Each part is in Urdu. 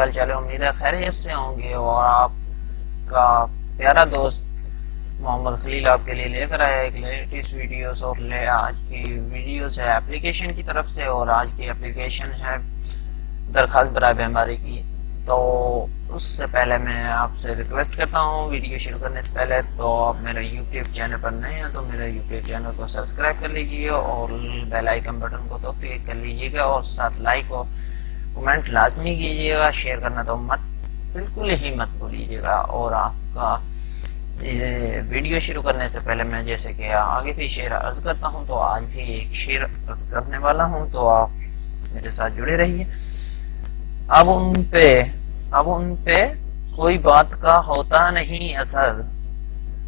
حال چال ہے؟ امید ہے خیریت سے ہوں گے. اور آپ کا پیارا دوست محمد خلیل آپ کے لیے لے کر آیا ایک لیٹسٹ ویڈیوز. اور آج کی ویڈیوز ہے اپلیکیشن کی طرف سے, اور آج کی اپلیکیشن ہے درخواست برائے بیماری کی. تو اس سے پہلے میں آپ سے ریکویسٹ کرتا ہوں ویڈیو شروع کرنے سے پہلے تو آپ میرے یوٹیوب چینل پر نئے ہیں تو میرے یوٹیوب چینل کو سبسکرائب کر لیجئے اور بیل آئیکن بٹن کو تو کلک کر لیجئے گا, اور ساتھ لائک اور کمنٹ لازمی کیجئے گا. شیئر کرنا تو بالکل ہی مت بھولیجئے گا. اور آپ کا ویڈیو شروع کرنے سے پہلے میں جیسے کہ آگے بھی شعر عرض کرتا ہوں تو آج بھی ایک شعر عرض کرنے والا ہوں, تو آپ میرے ساتھ جڑے رہیے. اب ان پہ کوئی بات کا ہوتا نہیں اثر,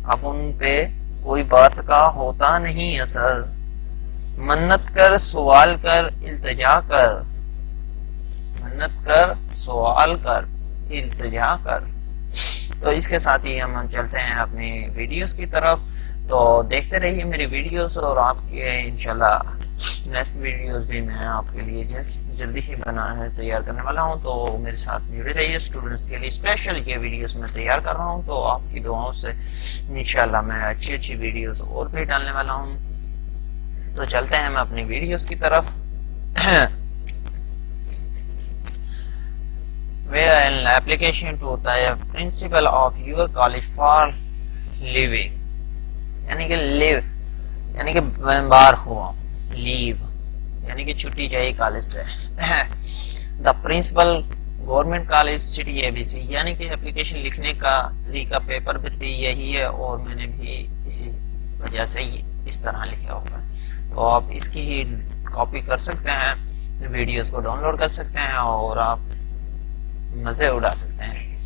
اب ان پہ کوئی بات کا ہوتا نہیں اثر, منت کر سوال کر التجا کر, منت کر سوال کر التجا کر. تو اس کے ساتھ ہی ہم چلتے ہیں اپنی ویڈیوز کی طرف. تو دیکھتے رہیے میری ویڈیوز, اور آپ کے انشاءاللہ نیکسٹ ویڈیوز بھی میں آپ کے لیے جلدی ہی تیار کرنے والا ہوں. تو میرے ساتھ جڑے رہیے. اسٹوڈنٹس کے لیے اسپیشل یہ ویڈیوز میں تیار کر رہا ہوں, تو آپ کی دعاؤں سے انشاءاللہ میں اچھی ویڈیوز اور بھی ڈالنے والا ہوں. تو چلتے ہیں ہم اپنی ویڈیوز کی طرف. Where an application to the principal of your college for leaving, یعنی کہ live یعنی کہ بیمار ہوا, leave یعنی کہ چھٹی چاہیے کالج سے. the principal government college city ABC, یعنی کہ اپلیکیشن لکھنے کا طریقہ پیپر بھی یہی ہے, اور میں نے بھی اسی وجہ سے اس طرح لکھا ہوگا. تو آپ اس کی ہی کاپی کر سکتے ہیں, ویڈیوز کو ڈاؤن لوڈ کر سکتے ہیں اور آپ مزے اڑا سکتے ہیں.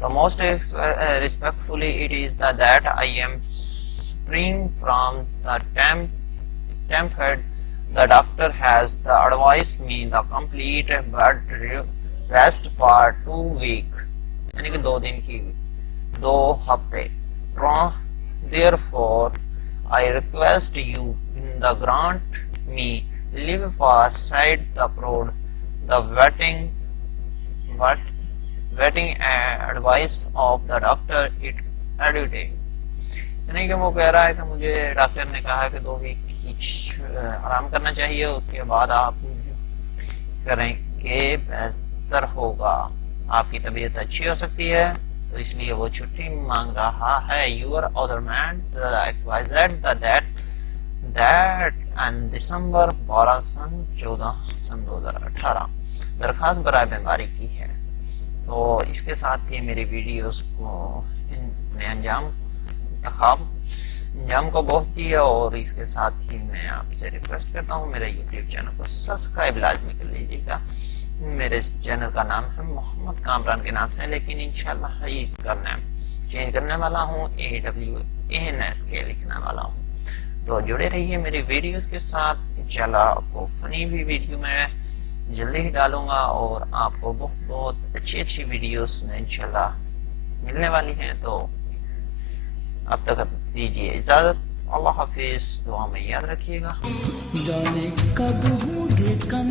تو most respectfully it is that I am spring from the temp head. The doctor has advised me the complete bed rest for 2 weeks, یعنی کہ 2 دن کی 2 ہفتے. Therefore I request you in the grant me leave for side the prod the waiting advice of the doctor it editing. یعنی کہ وہ کہہ رہا ہے کہ مجھے ڈاکٹر نے کہا کہ 2 ویک آرام کرنا چاہیے, اس کے بعد آپ کریں کہ بہتر ہوگا, آپ کی طبیعت اچھی ہو سکتی ہے, تو اس لیے وہ چھٹی مانگ رہا ہے. Your other man XYZ that and December 12 سن 2018 درخواست برائے بیماری کی ہے. تو اس کے ساتھ ہی میری ویڈیوز کو انجام کو بہت ہی ہے, اور اس کے ساتھ ہی میں آپ سے ریکویسٹ کرتا ہوں میرے یوٹیوب چینل کو سبسکرائب لازمی کر لیجیے گا. میرے چینل کا نام ہے محمد کامران کے نام سے, لیکن انشاءاللہ اس کا نام چینج کرنے والا ہوں, AWANS کے لکھنے والا ہوں. تو جڑے رہیے میری ویڈیوز کے ساتھ. انشاءاللہ آپ کو فنی بھی ویڈیو میں جلدی ہی ڈالوں گا, اور آپ کو بہت اچھی ویڈیوز میں انشاءاللہ ملنے والی ہیں. تو اب تک دیجیے اجازت. اللہ حافظ. دعا میں یاد رکھیے گا. جانے کب ہوں گے کم